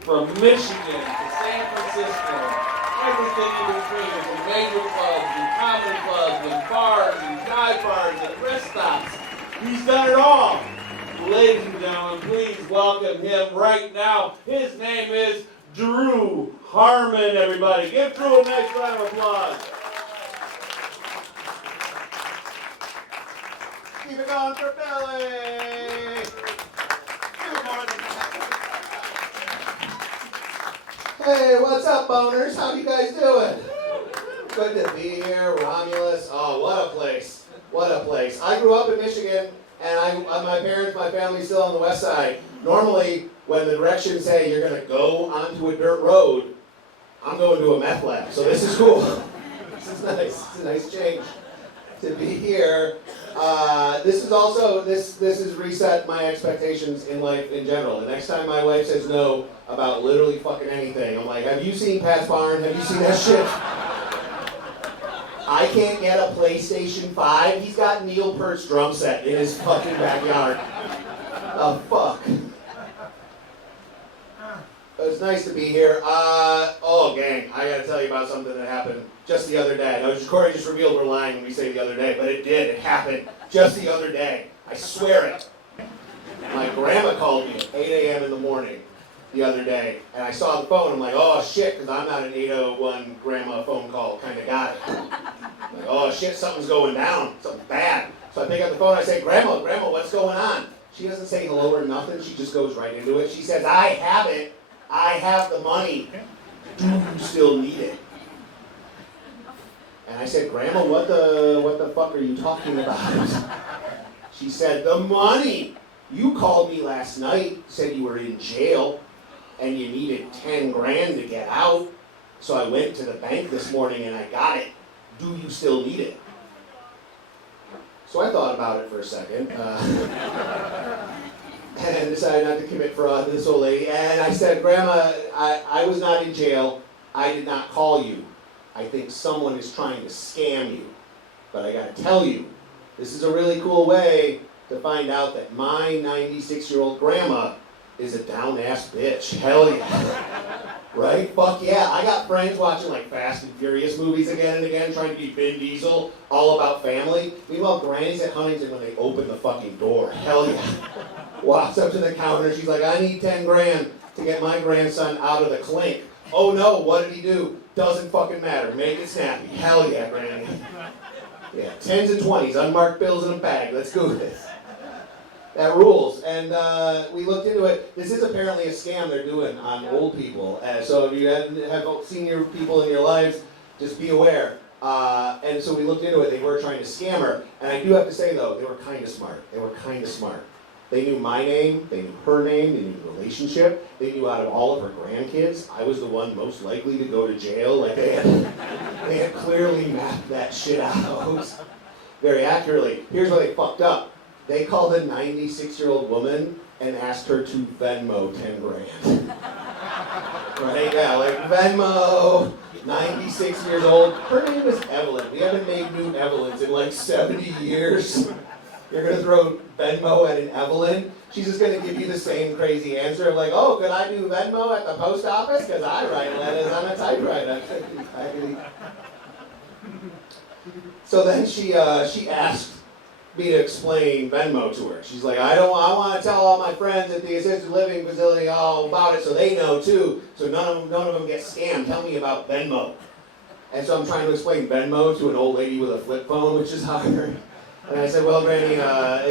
from Michigan to San Francisco, everything in between, from major clubs and comedy clubs and bars and dive bars and rest stops. He's done it all. Ladies and gentlemen, please welcome him right now. His name is Drew Harmon, everybody. Give Drew a nice round of applause. Keep it going for Billy. Hey, what's up, boners? How you guys doing? Good to be here, Romulus. Oh, what a place. What a place. I grew up in Michigan, and my parents, my family's still on the west side. Normally, when the directions say you're going to go onto a dirt road, I'm going to a meth lab. So this is cool. This is nice. It's a nice change to be here. This has reset my expectations in life in general. The next time my wife says no about literally fucking anything, I'm like, have you seen Pat's Barn? Have you seen that shit? I can't get a PlayStation 5. He's got Neil Peart's drum set in his fucking backyard. Oh, fuck. It's nice to be here. Gang, I gotta tell you about something that happened just the other day. Corey just revealed we're lying when we say the other day, but it did. It happened just the other day. I swear it. My grandma called me at 8 a.m. in the morning the other day, and I saw the phone. I'm like, oh shit, because I'm not an 801 grandma phone call kind of guy. I'm like, oh shit, something's going down. Something bad. So I pick up the phone. I say, Grandma, what's going on? She doesn't say hello or nothing. She just goes right into it. She says, I have it. I have the money. Do you still need it? And I said, Grandma, what the fuck are you talking about? She said, the money. You called me last night, said you were in jail, and you needed 10 grand to get out. So I went to the bank this morning and I got it. Do you still need it? So I thought about it for a second. And decided not to commit fraud to this old lady. And I said, Grandma, I was not in jail. I did not call you. I think someone is trying to scam you. But I gotta tell you, this is a really cool way to find out that my 96-year-old grandma is a down-ass bitch. Hell yeah. Right? Fuck yeah. I got friends watching like Fast and Furious movies again and again, trying to be Vin Diesel, all about family. Meanwhile, Granny's at Huntington when they open the fucking door. Hell yeah. Walks up to the counter, she's like, I need 10 grand to get my grandson out of the clink. Oh no, what did he do? Doesn't fucking matter. Make it snappy. Hell yeah, Granny. Yeah, 10s and 20s, unmarked bills in a bag. Let's go with this. That rules. And we looked into it. This is apparently a scam they're doing on old people. So if you have senior people in your lives, just be aware. And so we looked into it. They were trying to scam her. And I do have to say, though, they were kind of smart. They knew my name, they knew her name, they knew the relationship, they knew out of all of her grandkids, I was the one most likely to go to jail. Like they had clearly mapped that shit out very accurately. Here's where they fucked up. They called a 96-year-old woman and asked her to Venmo 10 grand. Right? Yeah, like Venmo, 96 years old. Her name is Evelyn. We haven't made new Evelyns in like 70 years. You're going to throw Venmo at an Evelyn? She's just going to give you the same crazy answer of like, oh, could I do Venmo at the post office? Because I write letters on a typewriter. So then she asked me to explain Venmo to her. She's like, I want to tell all my friends at the assisted living facility all about it so they know too, so none of them get scammed. Tell me about Venmo. And so I'm trying to explain Venmo to an old lady with a flip phone, which is hard. And I said, well, Granny,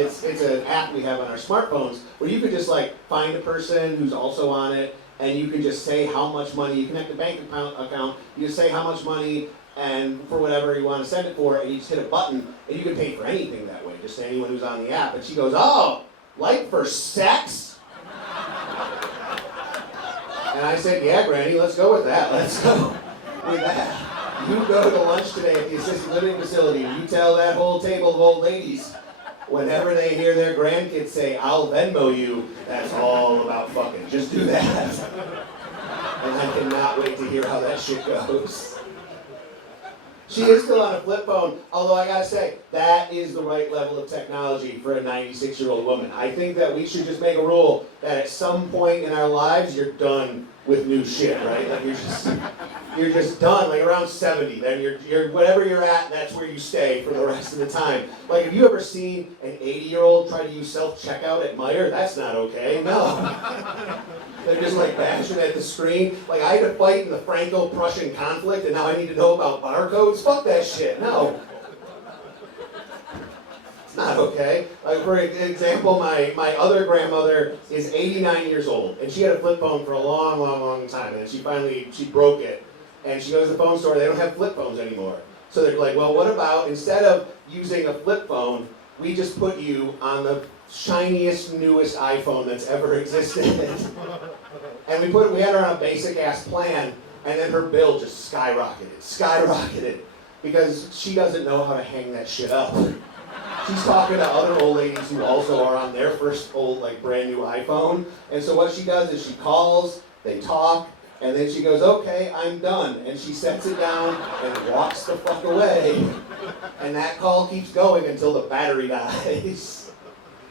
it's an app we have on our smartphones where you could just like find a person who's also on it, and you can just say how much money, you connect a bank account, you just say how much money and for whatever you want to send it for, and you just hit a button, and you can pay for anything that way, just anyone who's on the app. And she goes, oh, like for sex? And I said, yeah, Granny, let's go with that. Let's go with that. You go to lunch today at the assisted living facility and you tell that whole table of old ladies, whenever they hear their grandkids say, I'll Venmo you, that's all about fucking. Just do that. And I cannot wait to hear how that shit goes. She is still on a flip phone, although I gotta say, that is the right level of technology for a 96-year-old woman. I think that we should just make a rule that at some point in our lives, you're done with new shit, right? Like you're just done. Like around 70, then you're whatever you're at, that's where you stay for the rest of the time. Like have you ever seen an 80-year-old try to use self-checkout at Meijer? That's not okay. No. They're just like bashing at the screen. Like I had to fight in the Franco-Prussian conflict, and now I need to know about barcodes. Fuck that shit. No. Not okay. Like for example, my other grandmother is 89 years old, and she had a flip phone for a long time, and then she broke it, and she goes to the phone store. They don't have flip phones anymore, so they're like, well, what about instead of using a flip phone, we just put you on the shiniest, newest iPhone that's ever existed, and we had her on a basic ass plan, and then her bill just skyrocketed, because she doesn't know how to hang that shit up. She's talking to other old ladies who also are on their first brand new iPhone. And so what she does is she calls, they talk, and then she goes, okay, I'm done. And she sets it down and walks the fuck away. And that call keeps going until the battery dies.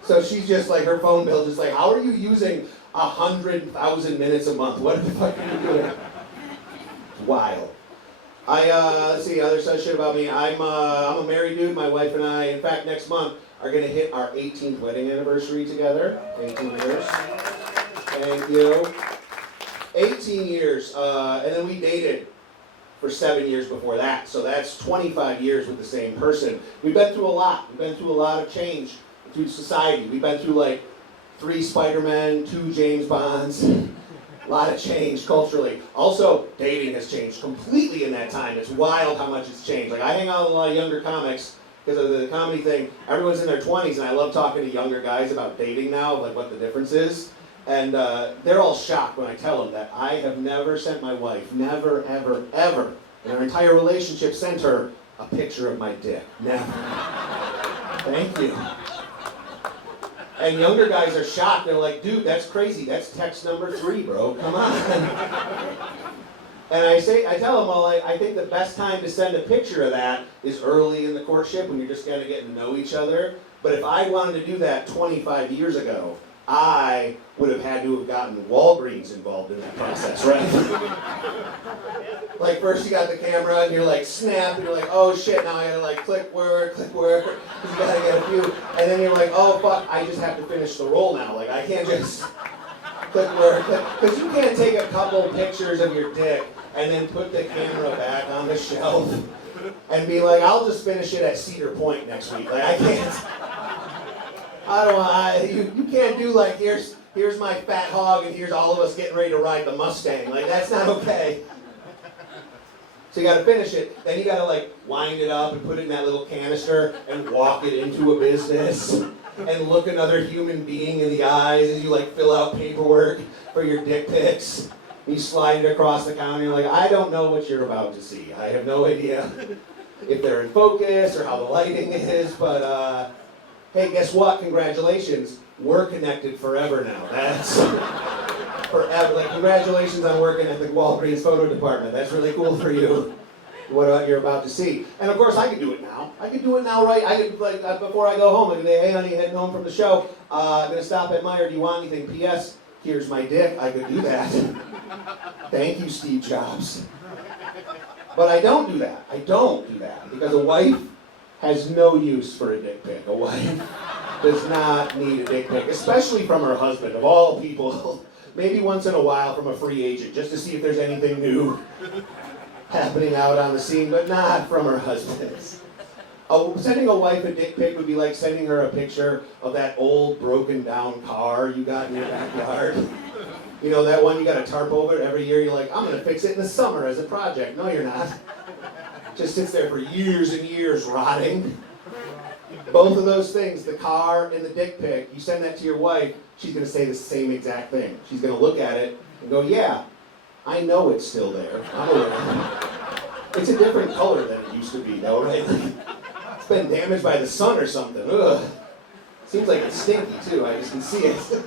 So she's just like, her phone bill just like, how are you using 100,000 minutes a month? What the fuck are you doing? It's wild. Let's see, other such shit about me. I'm a married dude. My wife and I, in fact, next month, are going to hit our 18th wedding anniversary together. 18 years. Thank you. 18 years. And then we dated for 7 years before that. So that's 25 years with the same person. We've been through a lot. We've been through a lot of change through society. We've been through like 3 Spider-Men, 2 James Bonds. A lot of change culturally. Also, dating has changed completely in that time. It's wild how much it's changed. Like I hang out with a lot of younger comics because of the comedy thing. Everyone's in their 20s, and I love talking to younger guys about dating now, like what the difference is. And they're all shocked when I tell them that I have never sent my wife, never, ever, ever, in our entire relationship, sent her a picture of my dick. Never. Thank you. And younger guys are shocked. They're like, dude, that's crazy. That's text number 3, bro. Come on. And I tell them, well, I think the best time to send a picture of that is early in the courtship when you're just kind of getting to know each other. But if I wanted to do that 25 years ago, I would have had to have gotten Walgreens involved in that process, right? Like first you got the camera and you're like snap and you're like, oh shit, now I gotta like click word, because you gotta get a few, and then you're like, oh fuck, I just have to finish the roll now. Like I can't just click word, because you can't take a couple pictures of your dick and then put the camera back on the shelf and be like, I'll just finish it at Cedar Point next week. Like I can't. You can't do like, here's my fat hog and here's all of us getting ready to ride the Mustang. Like, that's not okay. So you gotta finish it, then you gotta like wind it up and put it in that little canister and walk it into a business and look another human being in the eyes as you like fill out paperwork for your dick pics. You slide it across the counter, you're like, I don't know what you're about to see. I have no idea if they're in focus or how the lighting is, but hey, guess what? Congratulations. We're connected forever now. That's forever. Like, congratulations on working at the Walgreens photo department. That's really cool for you. What you're about to see. And of course, I could do it now. I could do it now, right? I could, like, before I go home, I could say, hey, honey, heading home from the show. I'm going to stop at Meijer. Do you want anything? P.S. Here's my dick. I could do that. Thank you, Steve Jobs. But I don't do that. I don't do that. Because a wife has no use for a dick pic. A wife does not need a dick pic, especially from her husband, of all people. Maybe once in a while from a free agent, just to see if there's anything new happening out on the scene, but not from her husband. Sending a wife a dick pic would be like sending her a picture of that old broken down car you got in your backyard. You know, that one you got a tarp over it every year. You're like, I'm going to fix it in the summer as a project. No, you're not. Just sits there for years and years rotting. Both of those things, the car and the dick pic, you send that to your wife, she's going to say the same exact thing. She's going to look at it and go, yeah, I know it's still there. I'm aware. It's a different color than it used to be, though, right? It's been damaged by the sun or something. Ugh. Seems like it's stinky, too. I just can see it.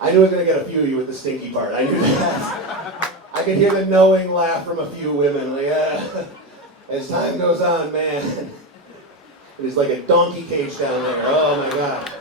I knew I was going to get a few of you with the stinky part. I knew that. I could hear the knowing laugh from a few women. Like, as time goes on, man, it is like a donkey cage down there. Oh, my God.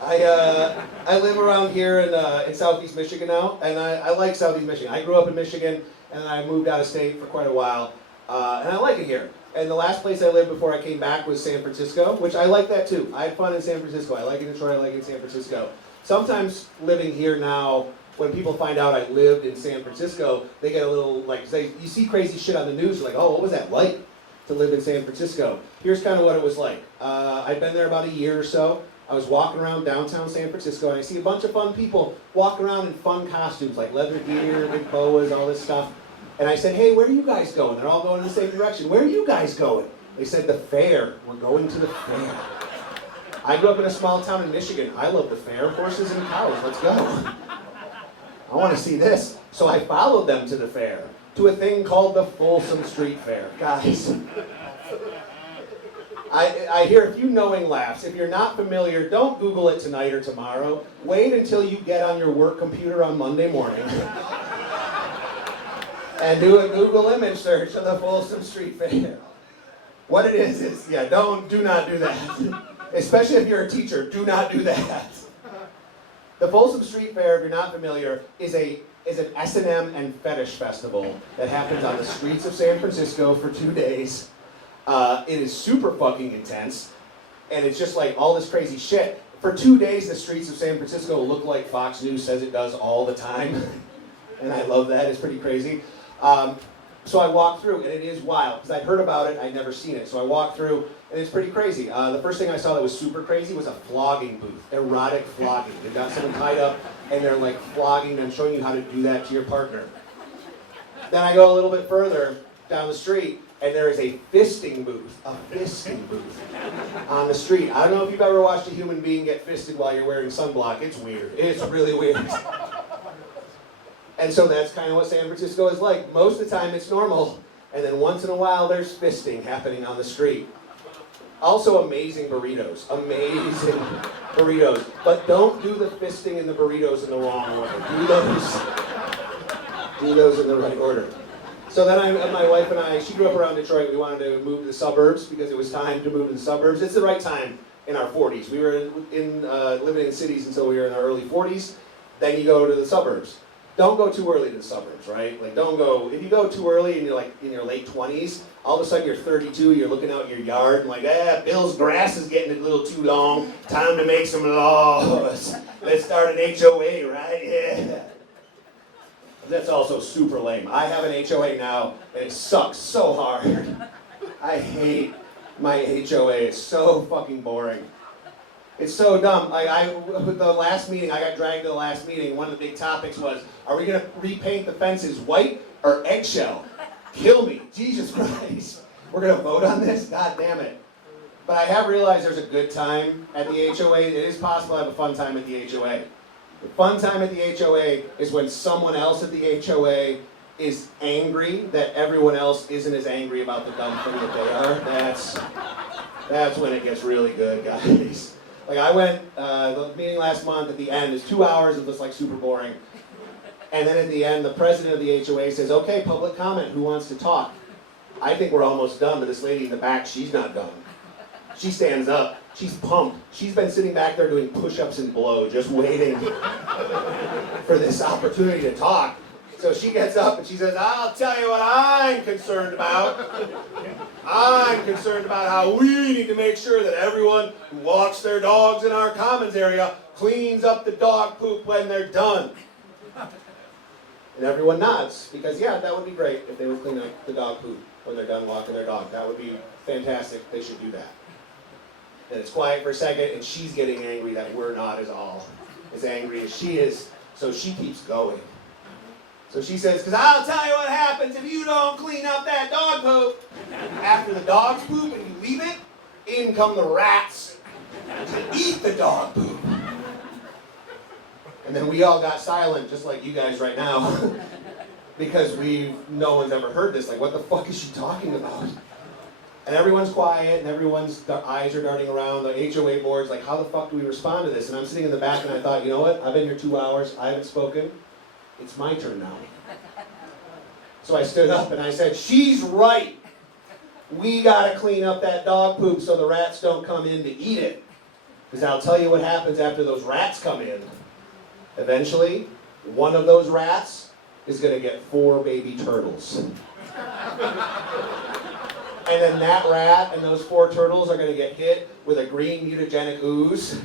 I live around here in Southeast Michigan now, and I like Southeast Michigan. I grew up in Michigan, and then I moved out of state for quite a while, and I like it here. And the last place I lived before I came back was San Francisco, which I like that too. I had fun in San Francisco. I like it in Detroit, I like it in San Francisco. Sometimes living here now, when people find out I lived in San Francisco, they get a little, like, you see crazy shit on the news, you're like, oh, what was that like to live in San Francisco? Here's kind of what it was like. I'd been there about a year or so. I was walking around downtown San Francisco, and I see a bunch of fun people walking around in fun costumes, like leather gear, big boas, all this stuff. And I said, hey, where are you guys going? They're all going in the same direction. Where are you guys going? They said, the fair. We're going to the fair. I grew up in a small town in Michigan. I love the fair. Horses and cows. Let's go. I want to see this. So I followed them to the fair, to a thing called the Folsom Street Fair. Guys, I hear a few knowing laughs. If you're not familiar, don't Google it tonight or tomorrow. Wait until you get on your work computer on Monday morning and do a Google image search of the Folsom Street Fair. What it is, yeah, do not do that. Especially if you're a teacher, do not do that. The Folsom Street Fair, if you're not familiar, is an S&M and fetish festival that happens on the streets of San Francisco for 2 days. It is super fucking intense, and it's just like all this crazy shit. For 2 days, the streets of San Francisco look like Fox News says it does all the time, and I love that. It's pretty crazy. So I walked through, and it is wild, because I'd heard about it, I'd never seen it. So I walked through, and it's pretty crazy. The first thing I saw that was super crazy was a flogging booth, erotic flogging. They've got someone tied up, and they're like flogging them, showing you how to do that to your partner. Then I go a little bit further down the street, and there is a fisting booth on the street. I don't know if you've ever watched a human being get fisted while you're wearing sunblock. It's weird. It's really weird. And so that's kind of what San Francisco is like. Most of the time it's normal, and then once in a while there's fisting happening on the street. Also amazing burritos. Amazing burritos. But don't do the fisting and the burritos in the wrong order. Do those in the right order. So then my wife and I, she grew up around Detroit. We wanted to move to the suburbs because it was time to move to the suburbs. It's the right time in our 40s. We were living in cities until we were in our early 40s. Then you go to the suburbs. Don't go too early to the suburbs, right? Like, don't go, if you go too early and you're like in your late 20s, all of a sudden you're 32, you're looking out in your yard and like, Bill's grass is getting a little too long, time to make some laws. Let's start an HOA, right? Yeah. That's also super lame. I have an HOA now, and it sucks so hard. I hate my HOA, it's so fucking boring. It's so dumb. The last meeting, I got dragged to the last meeting. One of the big topics was, are we going to repaint the fences white or eggshell? Kill me. Jesus Christ. We're going to vote on this? God damn it. But I have realized there's a good time at the HOA. It is possible to have a fun time at the HOA. The fun time at the HOA is when someone else at the HOA is angry that everyone else isn't as angry about the dumb thing that they are. That's when it gets really good, guys. Like I went, the meeting last month at the end is 2 hours of just like super boring. And then at the end, the president of the HOA says, okay, public comment, who wants to talk? I think we're almost done, but this lady in the back, she's not done. She stands up, she's pumped. She's been sitting back there doing push-ups and blow, just waiting for this opportunity to talk. So she gets up and she says, I'll tell you what I'm concerned about. I'm concerned about how we need to make sure that everyone who walks their dogs in our commons area cleans up the dog poop when they're done. And everyone nods, because yeah, that would be great if they would clean up the dog poop when they're done walking their dog. That would be fantastic. They should do that. And it's quiet for a second, and she's getting angry that we're not as angry as she is, so she keeps going. So she says, because I'll tell you what happens if you don't clean up that dog poop. After the dogs poop and you leave it, in come the rats to eat the dog poop. And then we all got silent, just like you guys right now, because no one's ever heard this. Like, what the fuck is she talking about? And everyone's quiet, and everyone's eyes are darting around. The HOA board's like, how the fuck do we respond to this? And I'm sitting in the back, and I thought, you know what? I've been here 2 hours. I haven't spoken. It's my turn now. So I stood up and I said, she's right. We gotta clean up that dog poop so the rats don't come in to eat it. Because I'll tell you what happens after those rats come in. Eventually, one of those rats is going to get 4 baby turtles. And then that rat and those 4 turtles are going to get hit with a green mutagenic ooze.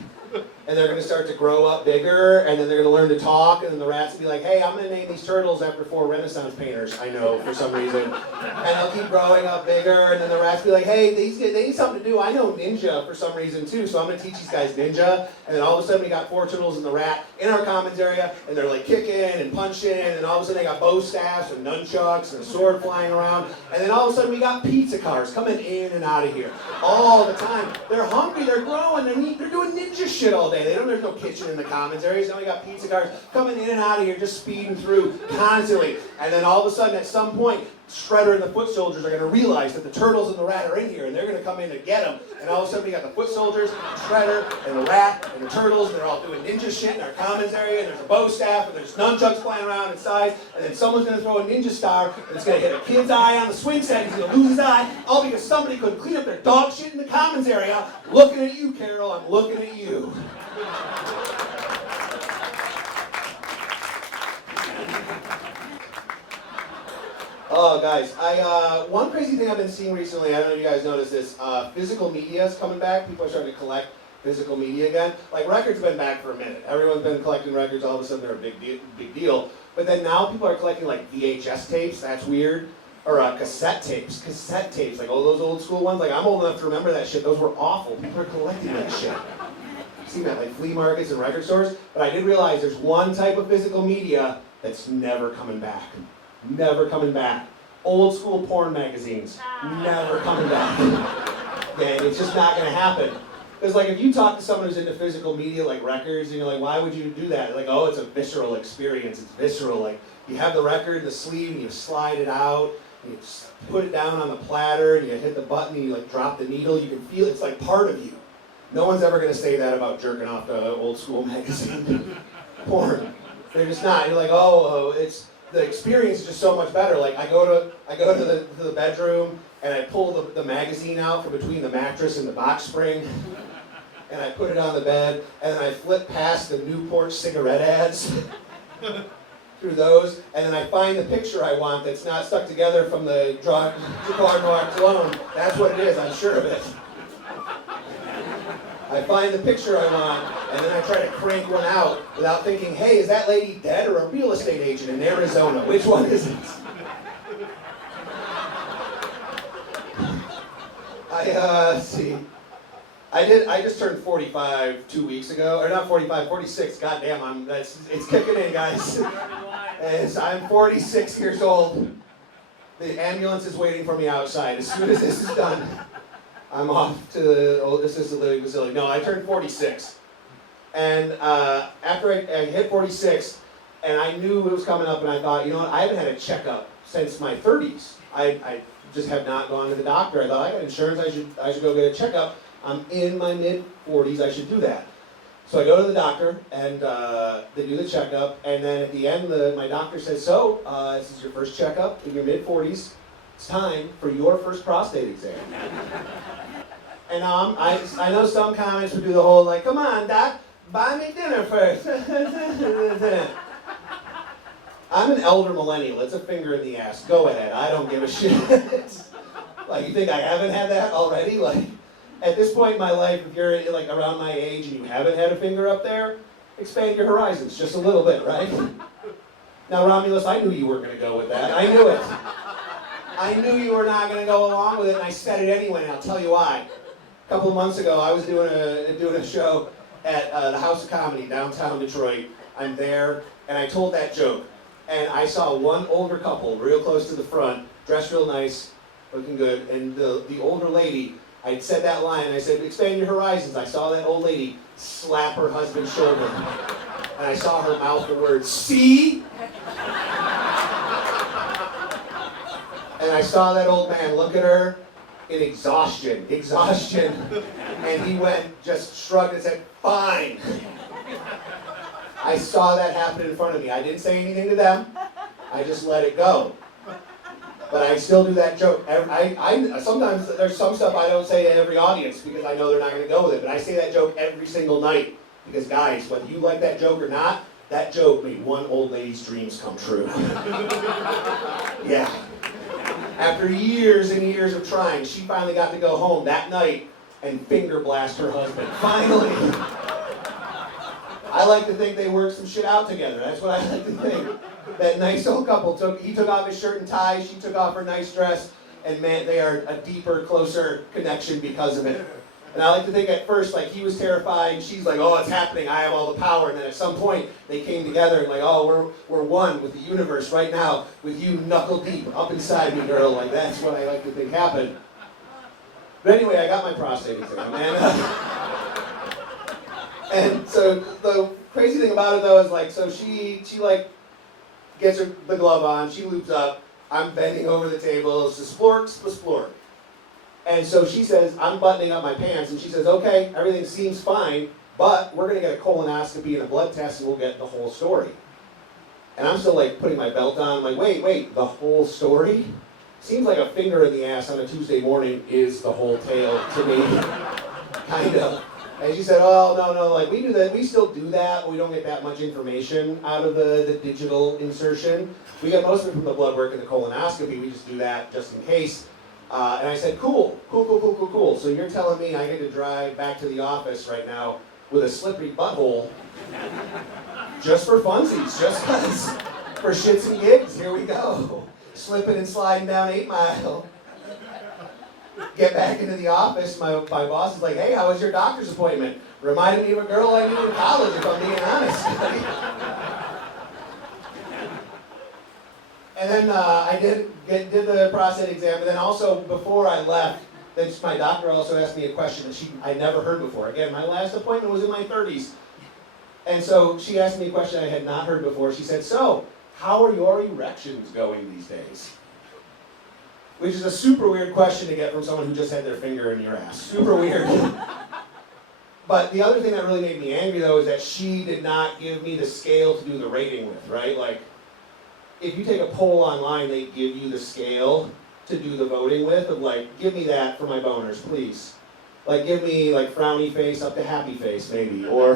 And they're going to start to grow up bigger, and then they're going to learn to talk, and then the rats will be like, hey, I'm going to name these turtles after 4 Renaissance painters I know for some reason. And they'll keep growing up bigger, and then the rats will be like, hey, they need something to do. I know ninja for some reason too, so I'm going to teach these guys ninja. And then all of a sudden we got 4 turtles and the rat in our commons area, and they're like kicking and punching, and all of a sudden they got bow staffs and nunchucks and a sword flying around. And then all of a sudden we got pizza cars coming in and out of here all the time. They're hungry, they're growing, they're doing ninja shit all day. There's no kitchen in the commons area, so we got pizza cars coming in and out of here, just speeding through constantly. And then all of a sudden, at some point, Shredder and the foot soldiers are going to realize that the turtles and the rat are in here, and they're going to come in and get them. And all of a sudden, we got the foot soldiers, Shredder, and the rat, and the turtles, and they're all doing ninja shit in our commons area, and there's a bow staff, and there's nunchucks flying around inside, and then someone's going to throw a ninja star, and it's going to hit a kid's eye on the swing set, he's going to lose his eye, all because somebody couldn't clean up their dog shit in the commons area. Looking at you, Carol, I'm looking at you. Oh, guys, one crazy thing I've been seeing recently, I don't know if you guys noticed this, physical media is coming back. People are starting to collect physical media again. Like, records have been back for a minute. Everyone's been collecting records, all of a sudden they're a big deal. But then now people are collecting, like, VHS tapes, that's weird. Or cassette tapes, like all those old school ones. Like, I'm old enough to remember that shit. Those were awful. People are collecting that shit. I've seen that, like, flea markets and record stores. But I did realize there's one type of physical media that's never coming back. Never coming back. Old school porn magazines, never coming back. Okay, it's just not going to happen. Because like if you talk to someone who's into physical media like records, and you're like, why would you do that? Like, oh, it's a visceral experience. It's visceral. Like you have the record in the sleeve and you slide it out, and you put it down on the platter, and you hit the button, and you like drop the needle. You can feel it's like part of you. No one's ever going to say that about jerking off to old school magazine porn. They're just not. You're like, oh, it's. The experience is just so much better. Like I go to the bedroom and I pull the magazine out from between the mattress and the box spring, and I put it on the bed, and then I flip past the Newport cigarette ads through those, and then I find the picture I want that's not stuck together from the Jacquard Noir cologne. That's what it is. I'm sure of it. I find the picture I want, and then I try to crank one out without thinking, hey, is that lady dead or a real estate agent in Arizona? Which one is it? Let's see. I just turned 45 2 weeks ago, or not 45, 46. Goddamn, it's kicking in, guys. I'm 46 years old. The ambulance is waiting for me outside. As soon as this is done, I'm off to the old assisted living facility. No, I turned 46. And after I hit 46, and I knew it was coming up, and I thought, you know what, I haven't had a checkup since my 30s. I just have not gone to the doctor. I thought, I got insurance, I should go get a checkup. I'm in my mid-40s, I should do that. So I go to the doctor, and they do the checkup, and then at the end, my doctor says, so, this is your first checkup in your mid-40s. It's time for your first prostate exam. And I know some comments would do the whole like, come on, doc, buy me dinner first. I'm an elder millennial. It's a finger in the ass. Go ahead. I don't give a shit. Like, you think I haven't had that already? Like, at this point in my life, if you're like around my age and you haven't had a finger up there, expand your horizons just a little bit, right? Now, Romulus, I knew you weren't going to go with that. I knew it. I knew you were not going to go along with it, and I said it anyway, and I'll tell you why. A couple of months ago, I was doing a show at the House of Comedy, downtown Detroit. I'm there, and I told that joke. And I saw one older couple, real close to the front, dressed real nice, looking good, and the older lady, I said that line, and I said, expand your horizons. I saw that old lady slap her husband's shoulder, and I saw her mouth the words, see? And I saw that old man look at her in exhaustion, and he just shrugged and said, fine. I saw that happen in front of me. I didn't say anything to them. I just let it go. But I still do that joke. I sometimes there's some stuff I don't say to every audience because I know they're not going to go with it. But I say that joke every single night because, guys, whether you like that joke or not, that joke made one old lady's dreams come true. Yeah. After years and years of trying, she finally got to go home that night and finger blast her husband. Finally. I like to think they worked some shit out together. That's what I like to think. That nice old couple he took off his shirt and tie, she took off her nice dress, and man, they are a deeper, closer connection because of it. And I like to think at first, like, he was terrified, she's like, oh, it's happening, I have all the power. And then at some point, they came together and like, oh, we're one with the universe right now, with you knuckle deep up inside me, girl. Like, that's what I like to think happened. But anyway, I got my prostate exam, and so the crazy thing about it, though, is like, so she like, gets the glove on, she loops up, I'm bending over the table, it's splork. And so she says, I'm buttoning up my pants, and she says, okay, everything seems fine, but we're gonna get a colonoscopy and a blood test, and we'll get the whole story. And I'm still like putting my belt on, I'm like, wait, the whole story? Seems like a finger in the ass on a Tuesday morning is the whole tale to me, kind of. And she said, oh, no, like, we do that, we still do that, but we don't get that much information out of the digital insertion. We get most of it from the blood work and the colonoscopy, we just do that just in case. And I said, cool. So you're telling me I get to drive back to the office right now with a slippery butthole just for funsies, just because, for shits and gigs, here we go. Slipping and sliding down 8 Mile. Get back into the office, my boss is like, hey, how was your doctor's appointment? Reminded me of a girl I knew in college, if I'm being honest. And then I did the prostate exam, and then also before I left, my doctor also asked me a question that I never heard before. Again, my last appointment was in my 30s. And so she asked me a question I had not heard before. She said, so, how are your erections going these days? Which is a super weird question to get from someone who just had their finger in your ass. Super weird. But the other thing that really made me angry, though, is that she did not give me the scale to do the rating with, right? Like, if you take a poll online, they give you the scale to do the voting with, of like, give me that for my boners, please. Like, give me, like, frowny face up to happy face, maybe. Or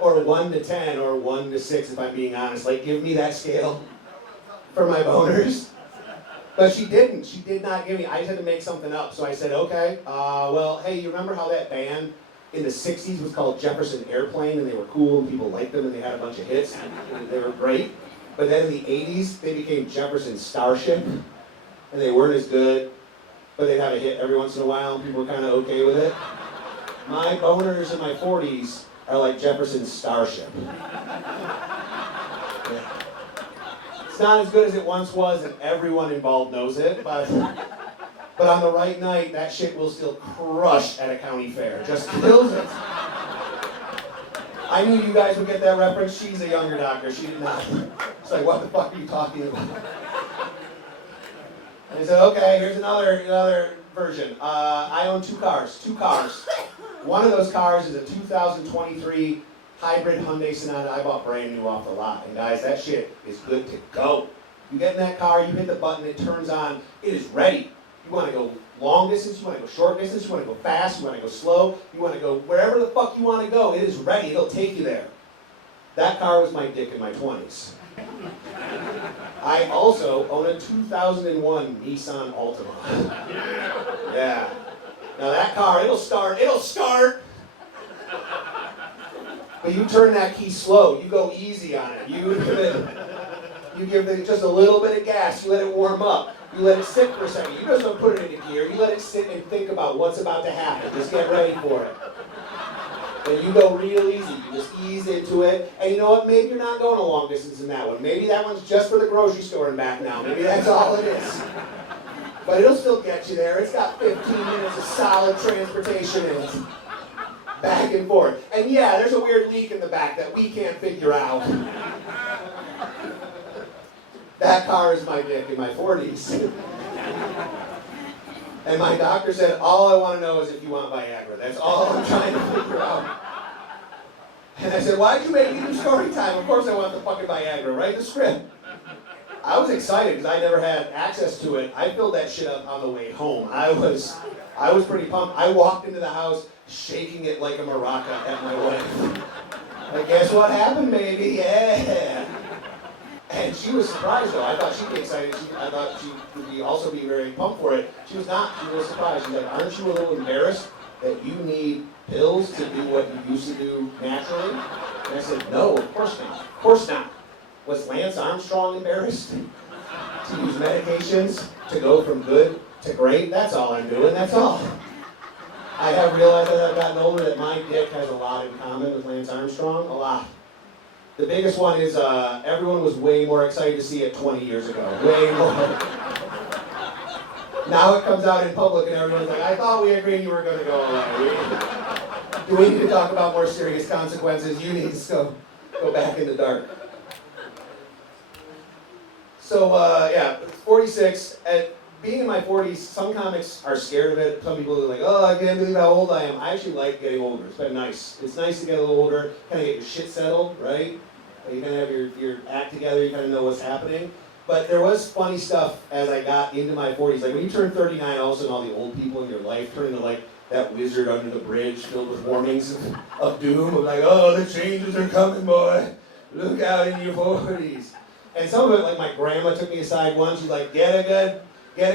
1 to 10, or 1 to 6, if I'm being honest. Like, give me that scale for my boners. But she didn't. She did not give me. I just had to make something up. So I said, okay, well, hey, you remember how that band in the 60s was called Jefferson Airplane, and they were cool, and people liked them, and they had a bunch of hits, and they were great? But then in the 80s, they became Jefferson Starship, and they weren't as good, but they'd have a hit every once in a while, and people were kind of okay with it. My boners in my 40s are like Jefferson Starship. Yeah. It's not as good as it once was, and everyone involved knows it, but on the right night, that shit will still crush at a county fair. Just kills it. I knew you guys would get that reference. She's a younger doctor. She did not. It's like, what the fuck are you talking about? And I said, okay, here's another version. I own 2 cars. One of those cars is a 2023 hybrid Hyundai Sonata I bought brand new off the lot. And guys, that shit is good to go. You get in that car, you hit the button, it turns on, it is ready. You want to go long distance, you want to go short distance, you want to go fast, you want to go slow, you want to go wherever the fuck you want to go, it is ready, it'll take you there. That car was my dick in my 20s. I also own a 2001 Nissan Altima. Yeah. Now that car, it'll start. But you turn that key slow, you go easy on it. You give it just a little bit of gas, you let it warm up. You let it sit for a second. You just don't put it into gear. You let it sit and think about what's about to happen. Just get ready for it. And you go real easy. You just ease into it. And you know what? Maybe you're not going a long distance in that one. Maybe that one's just for the grocery store and back now. Maybe that's all it is. But it'll still get you there. It's got 15 minutes of solid transportation and back and forth. And yeah, there's a weird leak in the back that we can't figure out. That car is my dick in my 40s. And my doctor said, all I want to know is if you want Viagra. That's all I'm trying to figure out. And I said, why'd you make me do story time? Of course I want the fucking Viagra. Write the script. I was excited because I never had access to it. I filled that shit up on the way home. I was pretty pumped. I walked into the house shaking it like a maraca at my wife. Like, guess what happened, baby? Yeah. And she was surprised though. I thought she'd be excited. I thought she would also be very pumped for it. She was not. She was surprised. She's like, aren't you a little embarrassed that you need pills to do what you used to do naturally? And I said, no, of course not. Of course not. Was Lance Armstrong embarrassed to use medications to go from good to great? That's all I'm doing. That's all. I have realized as I've gotten older that my dick has a lot in common with Lance Armstrong. A lot. The biggest one is everyone was way more excited to see it 20 years ago. Way more. Now it comes out in public and everyone's like, I thought we agreed you were going to go away. Do we need to talk about more serious consequences? You need to go back in the dark. So, yeah, 46. Being in my 40s, some comics are scared of it. Some people are like, oh, I can't believe how old I am. I actually like getting older. It's been nice. It's nice to get a little older, kind of get your shit settled, right? You kind of have your act together, you kind of know what's happening. But there was funny stuff as I got into my 40s. Like when you turn 39, all of a sudden all the old people in your life turn into like that wizard under the bridge filled with warnings of doom. Of like, oh, the changes are coming, boy. Look out in your 40s. And some of it, like my grandma took me aside once. She's like, get a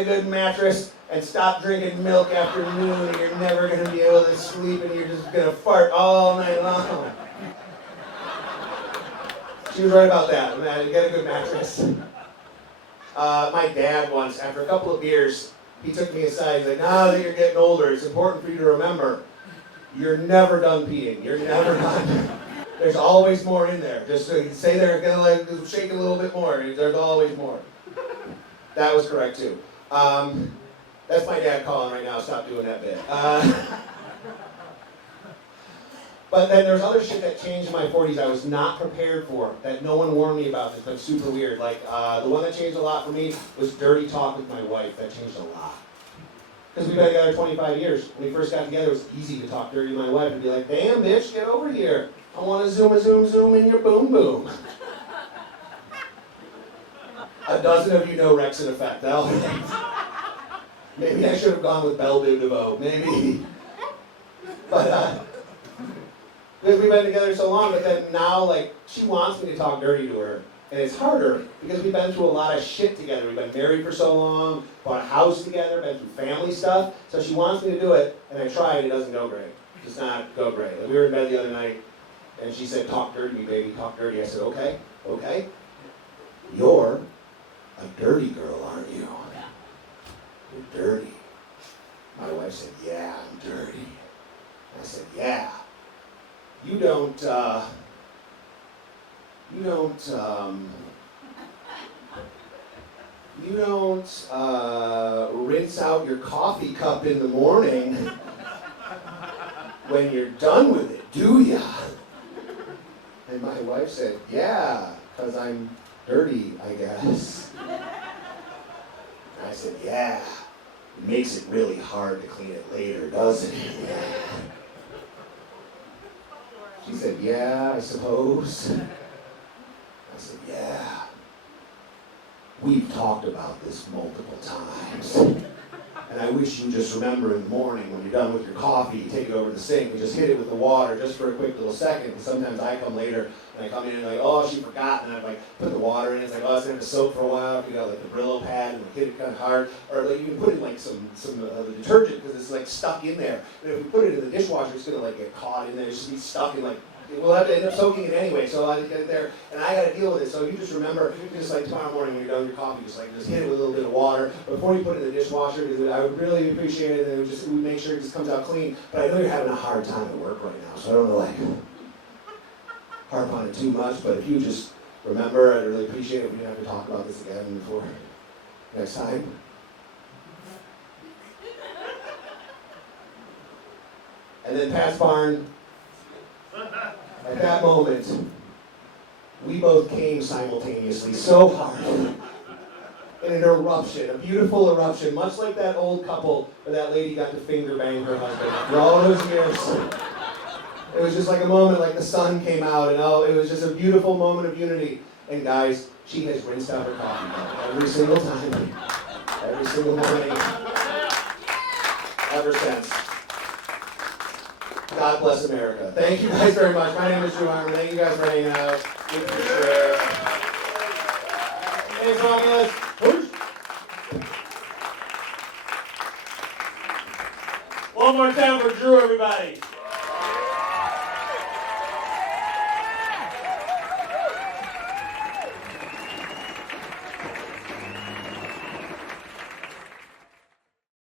good mattress and stop drinking milk after noon. You're never going to be able to sleep and you're just going to fart all night long. She was right about that. Man, get a good mattress. My dad once, after a couple of beers, he took me aside. He's like, now that you're getting older, it's important for you to remember, you're never done peeing. You're never done. There's always more in there. Just say they're gonna like shake a little bit more. There's always more. That was correct too. That's my dad calling right now. Stop doing that bit. But then there's other shit that changed in my 40s I was not prepared for, that no one warned me about. It's been super weird. Like, the one that changed a lot for me was dirty talk with my wife. That changed a lot. Because we've been together 25 years. When we first got together, it was easy to talk dirty to my wife and be like, damn, bitch, get over here. I want to zoom in your boom boom. A dozen of you know Rex in Effect. Maybe I should have gone with Belle Biv DeVoe. Maybe. But, because we've been together so long, but then now, like, she wants me to talk dirty to her. And it's harder, because we've been through a lot of shit together. We've been married for so long, bought a house together, been through family stuff. So she wants me to do it, and I try, and it doesn't go great. It does not go great. Like, we were in bed the other night, and she said, talk dirty to me, baby, talk dirty. I said, okay. You're a dirty girl, aren't you? You're dirty. My wife said, yeah, I'm dirty. I said, yeah. You don't rinse out your coffee cup in the morning when you're done with it, do ya? And my wife said, yeah, because I'm dirty, I guess. And I said, yeah, it makes it really hard to clean it later, doesn't it? Yeah. She said, yeah, I suppose. I said, yeah. We've talked about this multiple times. And I wish you just remember in the morning when you're done with your coffee, you take it over to the sink and just hit it with the water just for a quick little second. And sometimes I come later and I come in and like, oh, she forgot. And I like put the water in. It's like, oh, it's going to have to soak for a while. You got like the Brillo pad and hit it kind of hard. Or like you can put in like some the detergent because it's like stuck in there. And if we put it in the dishwasher, it's going to like get caught in there. It's just be stuck in like, we'll have to end up soaking it anyway, so I just get it there, and I got to deal with it. So you just remember, just like tomorrow morning when you're done with your coffee, just hit it with a little bit of water before you put it in the dishwasher, because I would really appreciate it, and it would make sure it just comes out clean. But I know you're having a hard time at work right now, so I don't know, like, harp on it too much, but if you just remember, I'd really appreciate it if we didn't have to talk about this again before next time. And then past Barn, at that moment, we both came simultaneously so hard in an eruption, a beautiful eruption, much like that old couple where that lady got to finger bang her husband after all those years. It was just like a moment, like the sun came out, and oh, it was just a beautiful moment of unity. And guys, she has rinsed out her coffee cup every single time, every single morning, ever since. God bless America. Thank you guys very much. My name is Drew Harmon. Thank you guys for hanging out. Give me a share. Thanks, Romulus. One more time for Drew, everybody.